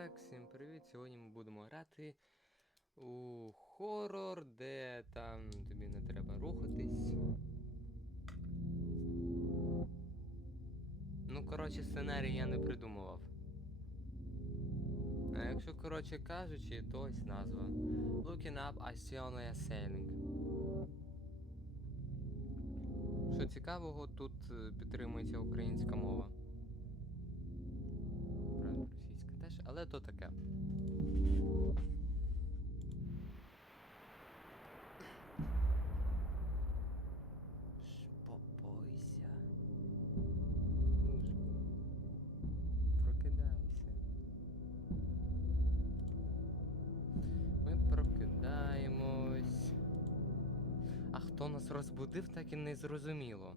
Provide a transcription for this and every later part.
так, всім привіт! Сьогодні ми будемо грати у хорор, де там тобі не треба рухатись. Ну, коротше, сценарій я не придумував. А якщо коротше кажучи, то ось назва. Looking up, see sailing. Що цікавого, тут е, підтримується українська але то таке. Попойся. Прокидайся. Ми прокидаємось. А хто нас розбудив, так і не зрозуміло.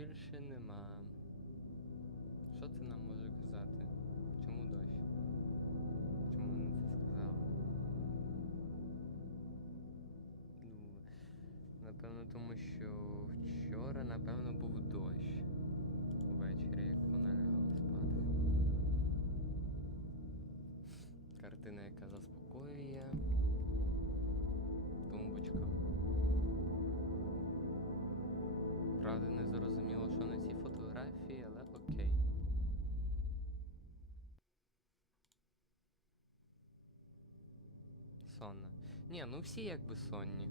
Більше нема. Що це нам може казати? Чому дощ? Чому не це сказали? Ну, напевно, тому що вчора, напевно, був Ні, ну всі якби сонні.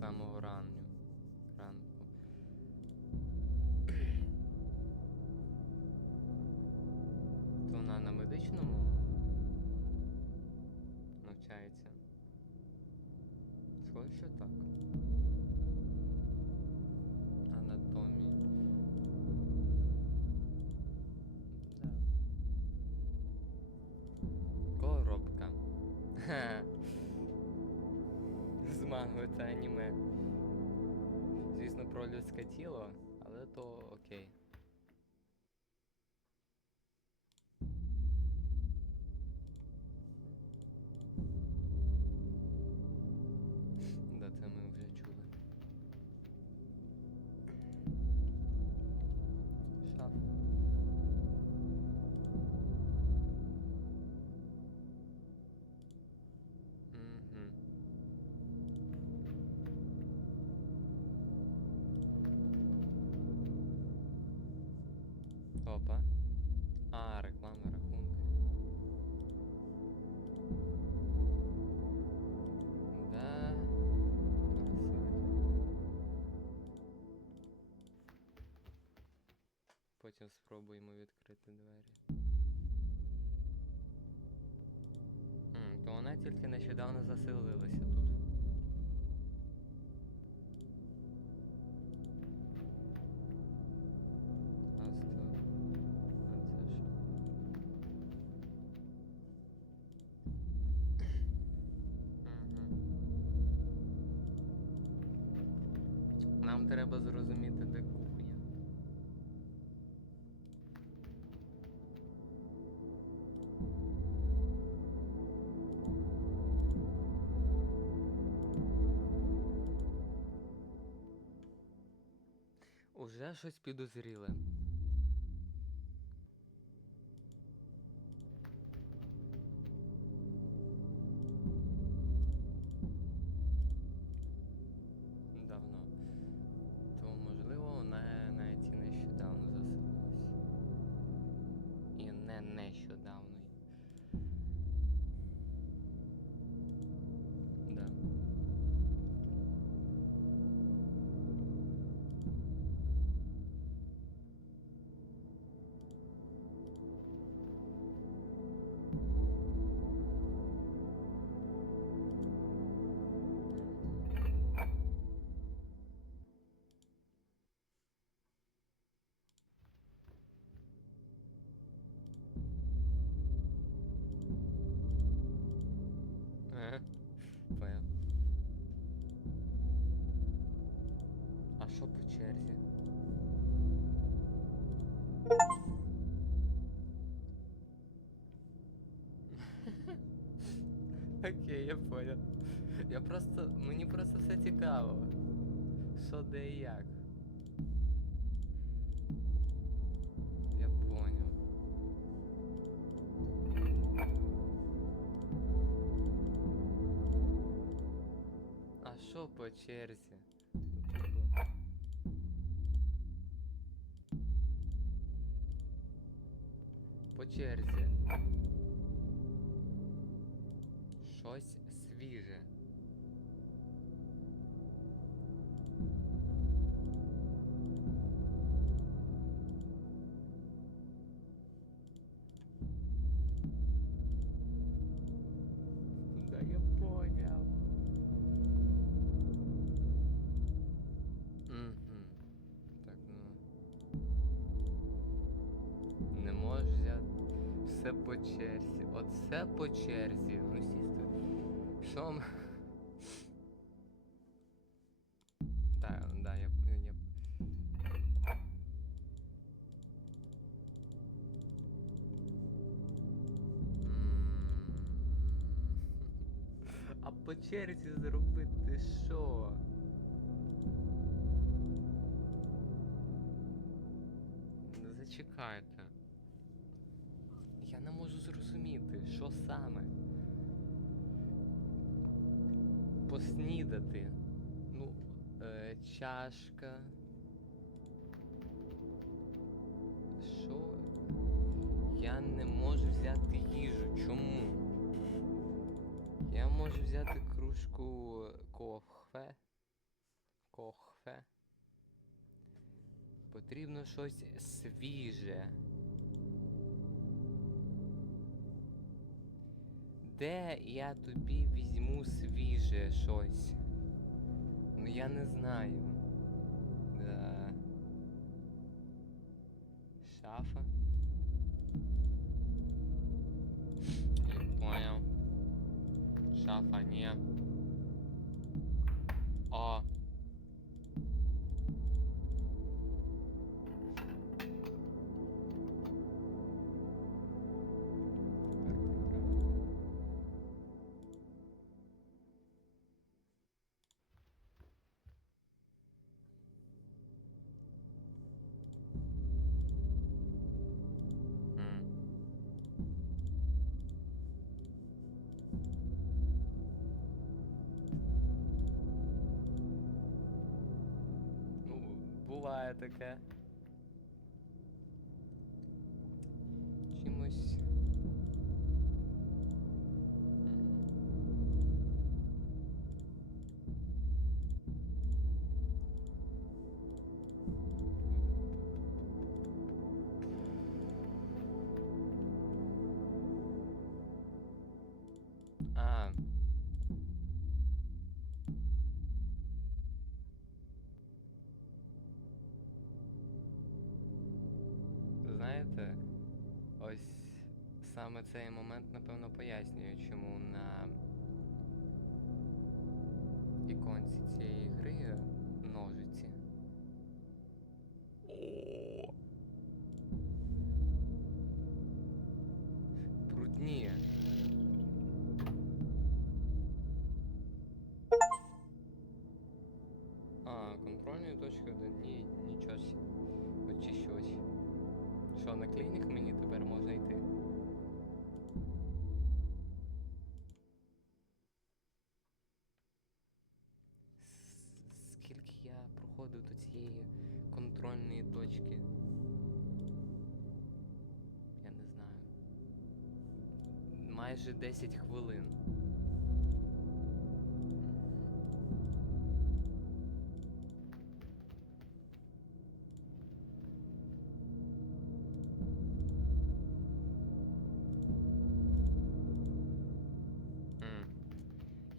Самого ранню. Ранку. То вона на медичному навчається. Схоже, що так. Це аніме. Звісно, про людське тіло, але то окей. Опа. А, рекламні рахунки. Да. Потім спробуємо відкрити двері. То вона тільки нещодавно заселилася тут. Уже щось підозріле. версия. Окей, я понял. Я просто... Ну, Мені просто все цікаво. Що де і як. Я понял. А что по черзі? Черзі. Щось По черзі. Все по черзі. Ну сісти. Що? м- Да, я, я... А по черзі зробити що? Зачекайте. Не можу зрозуміти, що саме. Поснідати. Ну, е, чашка. Що? Я не можу взяти їжу. Чому? Я можу взяти кружку кохве. Кохве. Потрібно щось свіже. Де я тобі візьму свіже щось? Ну я не знаю. Да. Шафа. Таке. Чимось. А. саме цей момент, напевно, пояснює, чому на іконці цієї гри ножиці. О! Брудні. А, контрольної точки один. Ні, нічого сі. Очищувач. Що, на клінік мені Майже 10 хвилин.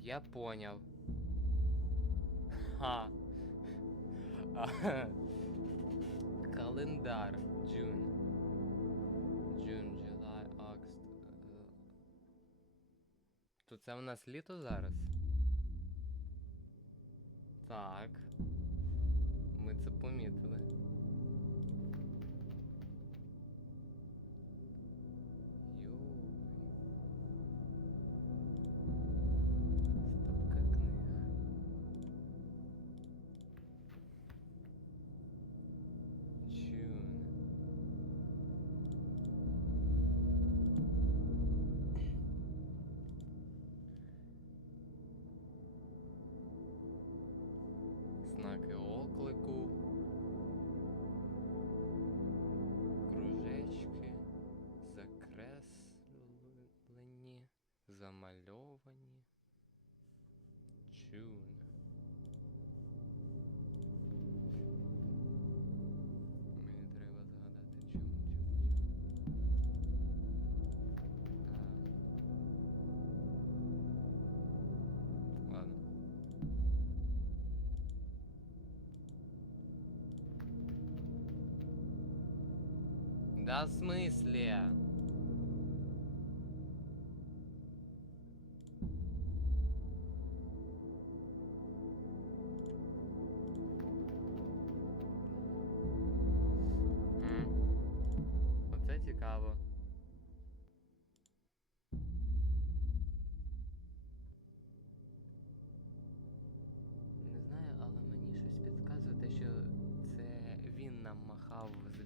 Я понял. Ха. Календар. June. Це в нас літо зараз? Так. Ми це помітили. Да в смысле? Цікаво. Не знаю, але мені щось підказує те, що це він нам махав звідтіля.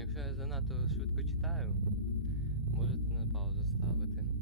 Якщо я занадто швидко читаю, можете на паузу ставити.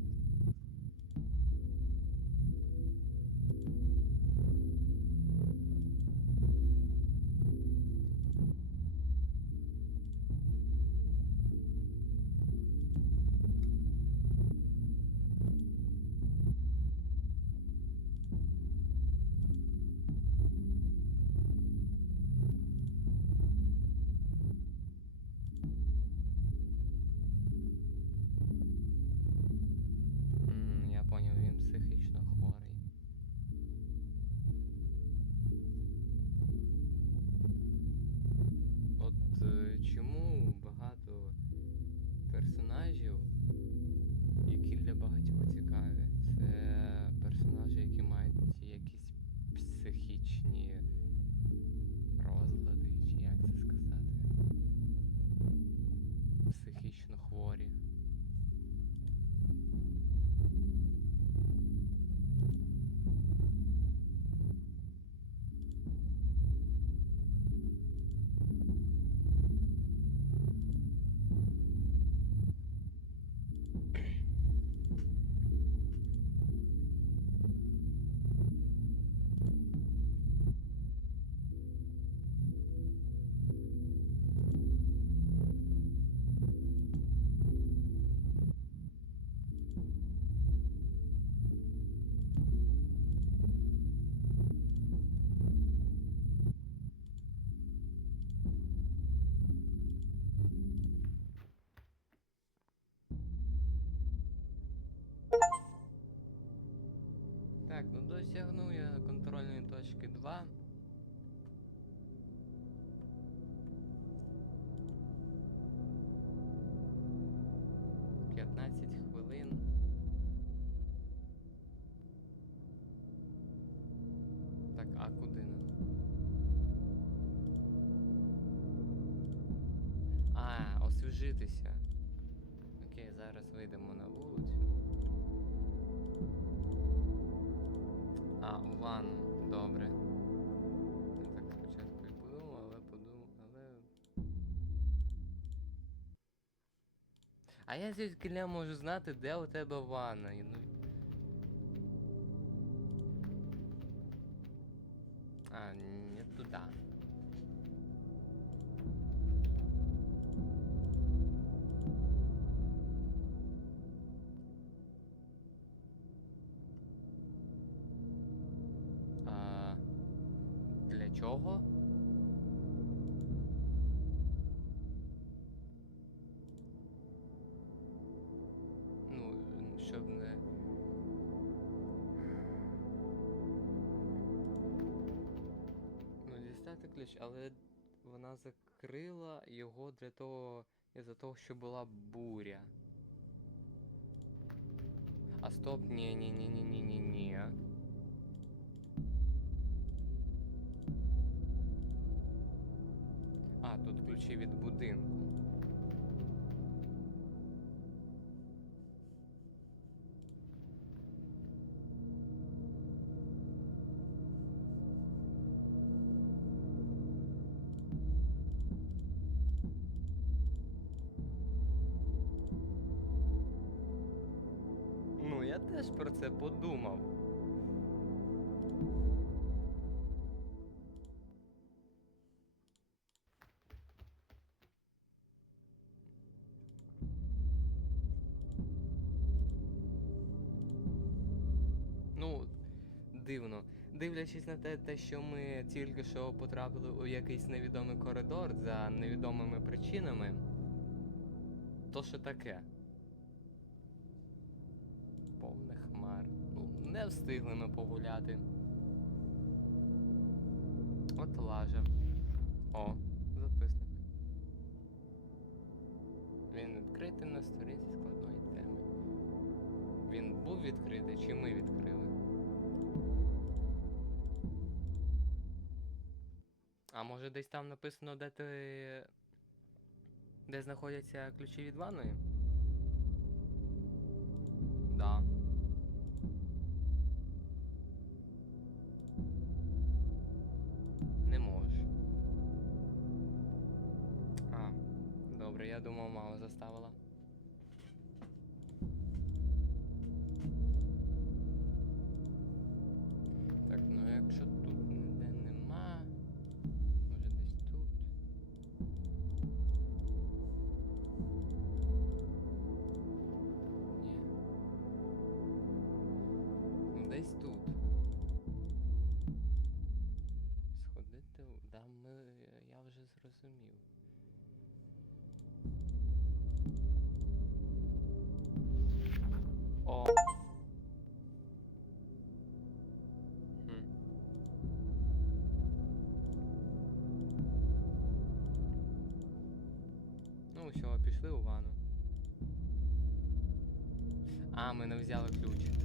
Досягнув я контрольної точки 2. А я звідки можу знати, де у тебе ванна? Ну... дістати але вона закрила його для того, із-за того, що була буря. А стоп, ні, ні, ні, ні, ні, ні, ні. А, тут ключі від будинку. Теж про це подумав. Ну, дивно. Дивлячись на те, те, що ми тільки що потрапили у якийсь невідомий коридор за невідомими причинами. То що таке? Не встигли ми погуляти. От лажа. О, записник. Він відкритий на сторінці складної теми. Він був відкритий чи ми відкрили? А може десь там написано, де ти. Де знаходяться ключі від ванної? Да. Добре, я думав, мало заставила. Пішли у ванну. А, ми не взяли ключ.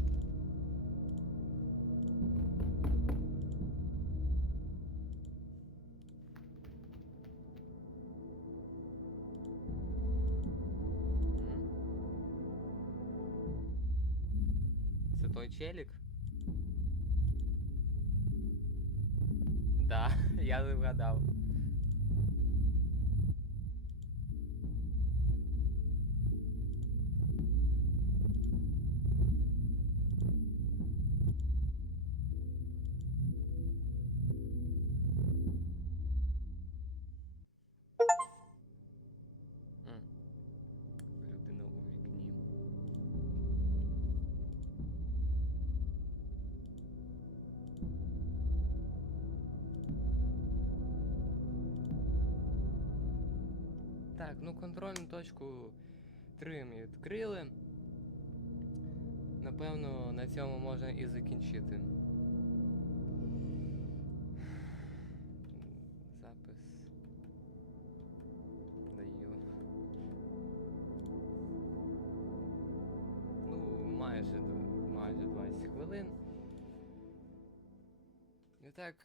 Так, ну контрольну точку 3 ми відкрили. Напевно, на цьому можна і закінчити. Запис. Даю. Ну, майже, майже 20 хвилин. І так,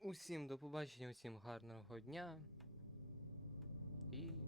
усім до побачення, усім гарного дня. І